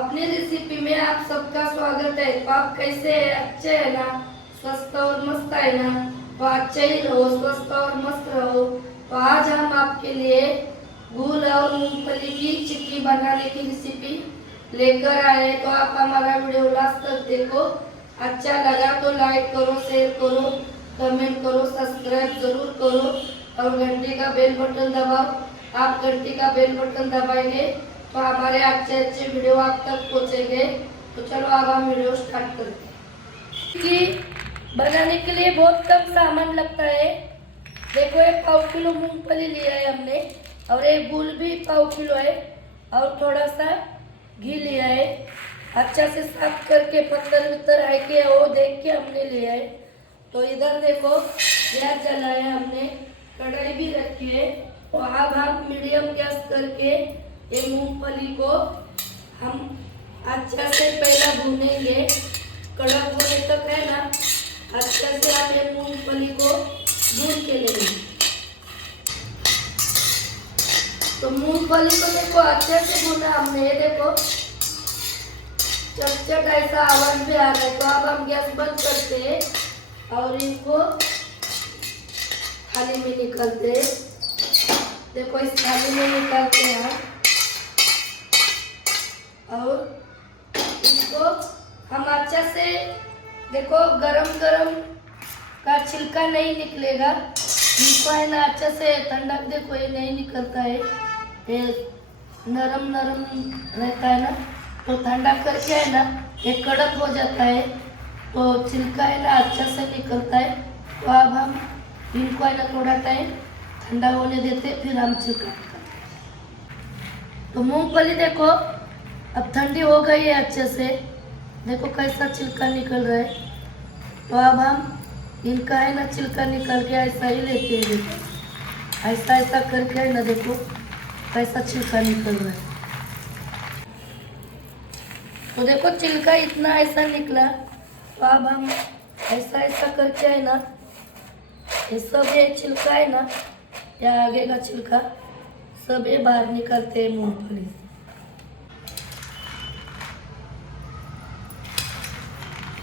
अपनी रेसिपी में आप सबका स्वागत है। तो आप कैसे हैं? अच्छे है ना? स्वस्थ और मस्त है ना? तो अच्छे ही रहो, स्वस्थ और मस्त रहो। तो आज हम आपके लिए गुड़ और मूंगफली की चिक्की बनाने की रेसिपी लेकर आए। तो आप हमारा वीडियो लास्ट तक देखो। अच्छा लगा तो लाइक करो, शेयर करो, कमेंट करो, सब्सक्राइब जरूर करो और घंटी का बेल बटन दबाओ। आप घंटी का बेल बटन दबाएंगे तो हमारे अच्छे अच्छे वीडियो आप तक पहुंचेंगे। तो चलो अब हम वीडियो स्टार्ट करते हैं। कि बनाने के लिए बहुत कम सामान लगता है। देखो, एक पाव किलो मूंगफली लिया है हमने और एक गुड़ भी पाव किलो है और थोड़ा सा घी लिया है। अच्छा से साफ करके पत्थर उत्तर है कि वो देख के हमने लिया है। तो इधर देखो, गैस जलाया हमने, कढ़ाई भी रखी है। तो अब हम मीडियम गैस करके ये मूंगफली को हम अच्छा से पहला भूनेंगे, कड़क होने तक है ना। अच्छा से आप ये मूंगफली को भून के लेंगे। तो मूंगफली को देखो अच्छे से भुना हमने, ये देखो चट ऐसा आवाज भी आ रहा है। तो अब हम गैस बंद करते हैं और इनको थाली में निकालते हैं। देखो इस थाली में निकालते हैं और इसको हम अच्छा से, देखो गरम गरम का छिलका नहीं निकलेगा। इनको है ना अच्छा से ठंडा, देखो ये नहीं निकलता है, ये नरम नरम रहता है ना। तो ठंडा करके है ना ये कड़क हो जाता है, तो छिलका है ना अच्छा से निकलता है। तो अब हम इनको है ना थोड़ा टाइम ठंडा होने देते, फिर हम छिलका निकालते। तो मूंगफली देखो अब ठंडी हो गई है अच्छे से, देखो कैसा छिलका निकल रहा है। तो अब हम इनका है ना छिलका निकल के ऐसा ही लेते हैं। देखो ऐसा ऐसा करके है ना, देखो कैसा छिलका निकल रहा है। तो देखो छिलका इतना ऐसा निकला। तो अब हम ऐसा ऐसा करके है ना, ये सब ये छिलका है ना, या आगे का छिलका सब ये बाहर निकलते हैं मूंगफली से।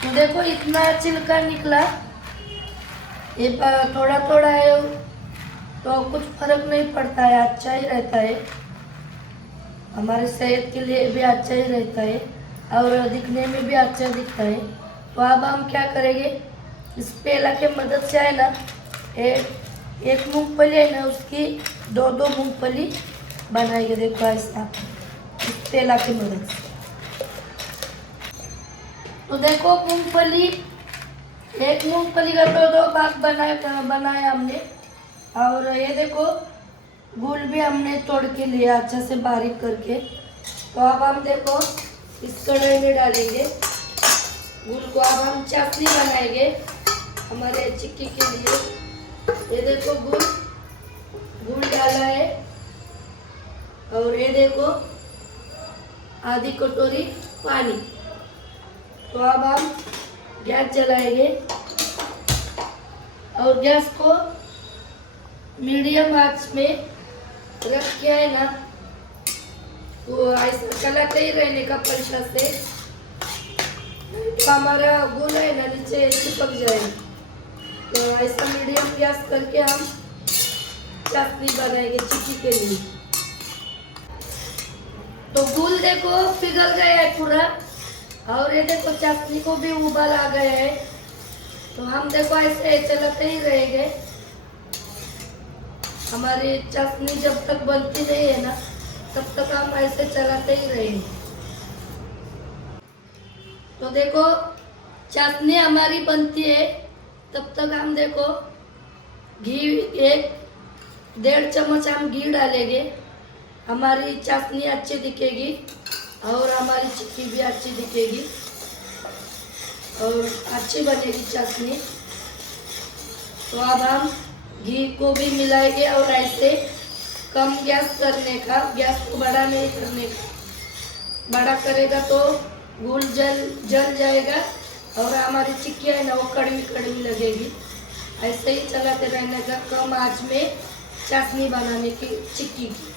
तो देखो इतना छिलका निकला, ये थोड़ा थोड़ा है तो कुछ फर्क नहीं पड़ता है, अच्छा ही रहता है, हमारे सेहत के लिए भी अच्छा ही रहता है और दिखने में भी अच्छा दिखता है। तो अब हम क्या करेंगे, इस पेला के मदद से है ना, एक मूंगफली है ना उसकी दो दो मूंगफली बनाएंगे। देखो ऐसा इस पेला की मदद से। तो देखो मूंगफली, एक मूंगफली का दो दो भाग बनाया हमने। और ये देखो गुड़ भी हमने तोड़ के लिया अच्छा से बारीक करके। तो अब हम देखो इस कढ़ाई में डालेंगे गुड़ को। अब हम चाशनी बनाएंगे हमारे चिक्की के लिए। ये देखो गुड़ डाला है और ये देखो आधी कटोरी पानी। तो अब हम गैस जलाएंगे और गैस को मीडियम आंच में रख के है ना, तो ऐसा चलाते ही रहने का पलटा से, तो हमारा गुड़ है ना नीचे चिपक जाएगा। तो ऐसा मीडियम गैस करके हम चाशनी बनाएंगे चिक्की के लिए। तो गुड़ देखो पिघल गया है पूरा और ये देखो चाशनी को भी उबाल आ गया है। तो हम देखो ऐसे चलाते ही रहेंगे, हमारी चाशनी जब तक बनती नहीं है ना तब तक हम ऐसे चलाते ही रहेंगे। तो देखो चाशनी हमारी बनती है, तब तक हम देखो घी 1-1.5 चम्मच हम घी डालेंगे। हमारी चाशनी अच्छी दिखेगी और हमारी चिक्की भी अच्छी दिखेगी और अच्छी बनेगी चाशनी। तो अब हम घी को भी मिलाएंगे और ऐसे कम गैस करने का, गैस को बड़ा नहीं करने का। बड़ा करेगा तो गुड़ जल जाएगा और हमारी चिक्की है ना वो कड़वी कड़वी लगेगी। ऐसे ही चलाते रहने का कम आंच में चाशनी बनाने की चिक्की की।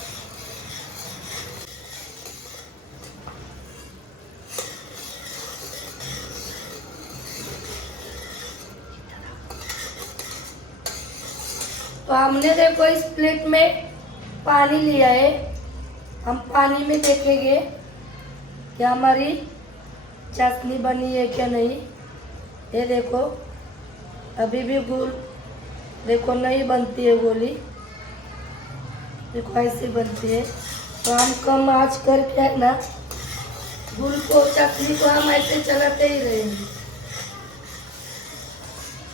तो हमने देखो इस प्लेट में पानी लिया है। हम पानी में देखेंगे कि हमारी चाशनी बनी है क्या नहीं। ये देखो अभी भी गोल देखो नहीं बनती है गोली, देखो ऐसे बनती है। तो हम कम आंच करके है ना गुल को चाशनी को हम ऐसे चलाते ही रहेंगे।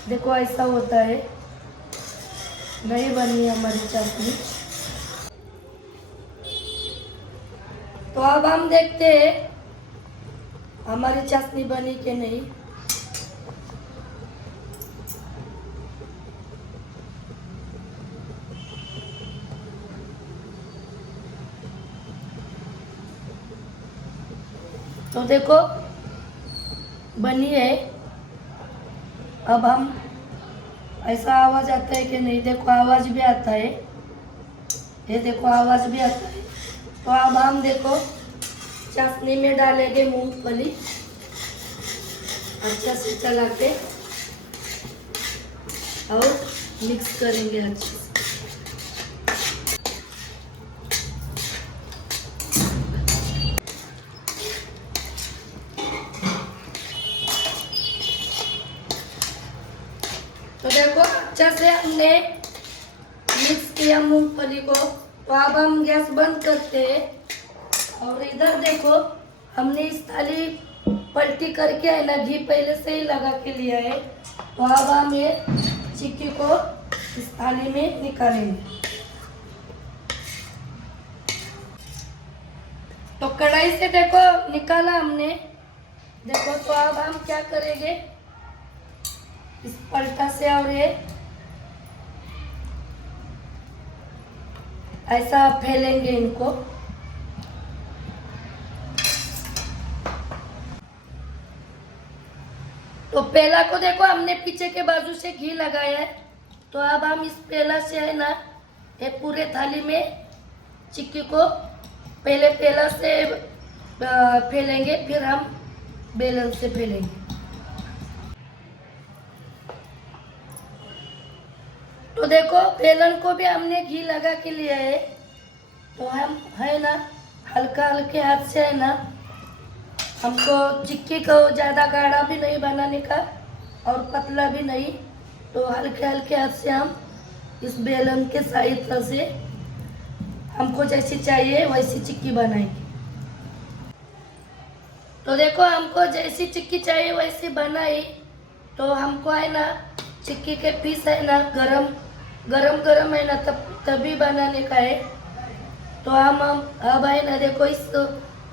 देखो ऐसा होता है, नहीं बनी हमारी चाशनी। तो अब हम देखते हैं हमारी चाशनी बनी कि नहीं। तो देखो बनी है। अब हम ऐसा आवाज आता है कि नहीं, देखो आवाज भी आता है, ये देखो आवाज भी आता है। तो अब हम देखो चाशनी में डालेंगे मूंगफली, अच्छा से चला के और मिक्स करेंगे अच्छे से। तो देखो अच्छा से हमने मिक्स किया मूंगफली को। तो अब हम गैस बंद करते हैं। और इधर देखो हमने इस थाली पलटी करके है ना घी पहले से ही लगा के लिया है। तो अब हम ये चिक्की को इस थाली में निकालेंगे। तो कढ़ाई से देखो निकाला हमने, देखो। तो अब हम क्या करेंगे, इस पलटा से और ये ऐसा फैलेंगे इनको। तो पेला को देखो हमने पीछे के बाजू से घी लगाया है। तो अब हम इस पेला से है ना ये पूरे थाली में चिक्की को पहले पेला से फैलेंगे, फिर हम बेलन से फैलेंगे। तो देखो बेलन को भी हमने घी लगा के लिया है। तो हम है ना हल्का हल्के हाथ से है ना, हमको चिक्की को ज़्यादा गाढ़ा भी नहीं बनाने का और पतला भी नहीं। तो हल्के हल्के हाथ से हम इस बेलन के सहायता से हमको जैसी चाहिए वैसी चिक्की बनाएंगे। तो देखो हमको जैसी चिक्की चाहिए वैसी बनाई। तो हमको है ना चिक्की के पीस है ना गरम गरम है ना तभी बनाने का है। तो हम अब है ना देखो इस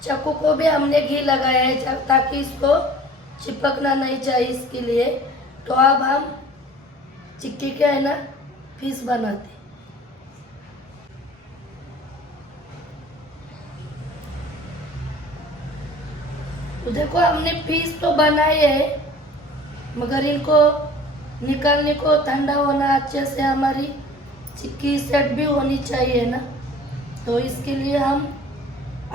चाकू को भी हमने घी लगाया है ताकि इसको चिपकना नहीं चाहिए, इसके लिए। तो अब हम चिक्की के है ना पीस बनाते। तो देखो हमने पीस तो बनाए है, मगर इनको निकालने को ठंडा होना अच्छे से, हमारी चिक्की सेट भी होनी चाहिए ना। तो इसके लिए हम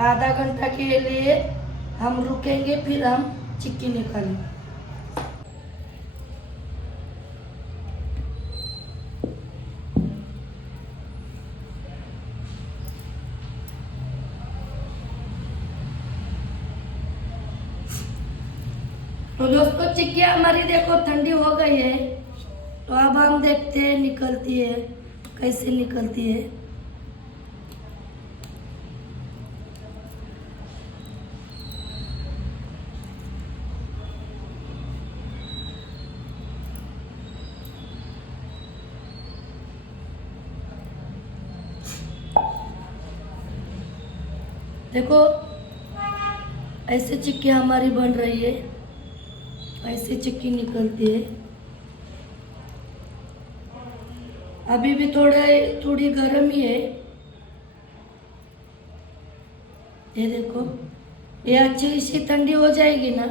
आधा घंटा के लिए हम रुकेंगे, फिर हम चिक्की निकालेंगे। तो दोस्तों चिक्की हमारी देखो ठंडी हो गई है। तो अब हम देखते हैं निकलती है कैसे निकलती है। देखो ऐसे चिक्की हमारी बन रही है, ऐसे चिक्की निकलती है। अभी भी थोड़ी गर्म ही है। ये देखो ये अच्छी सी ठंडी हो जाएगी ना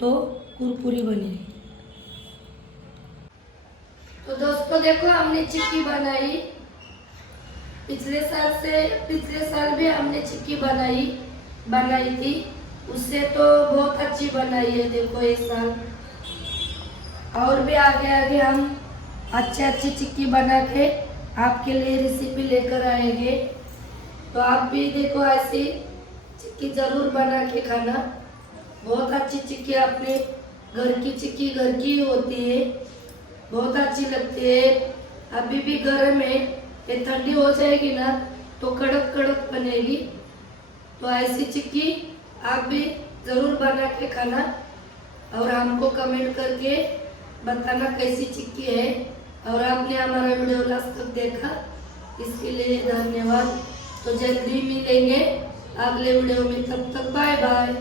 तो कुरकुरी बनेगी। तो दोस्तों देखो हमने चिक्की बनाई। पिछले साल भी हमने चिक्की बनाई थी, उससे तो बहुत अच्छी बनाई है। देखो इस साल और भी आगे हम अच्छी चिक्की बना के आपके लिए रेसिपी लेकर आएंगे। तो आप भी देखो ऐसी चिक्की ज़रूर बना के खाना। बहुत अच्छी चिक्की, अपने घर की चिक्की घर की होती है, बहुत अच्छी लगती है। अभी भी गर्म है, ये ठंडी हो जाएगी ना तो कड़क कड़क बनेगी। तो ऐसी चिक्की आप भी ज़रूर बना के खाना और हमको कमेंट करके बताना कैसी चिक्की है। और आपने हमारा वीडियो लास्ट तक देखा इसके लिए धन्यवाद। तो जल्दी मिलेंगे अगले वीडियो में, तब तक बाय बाय।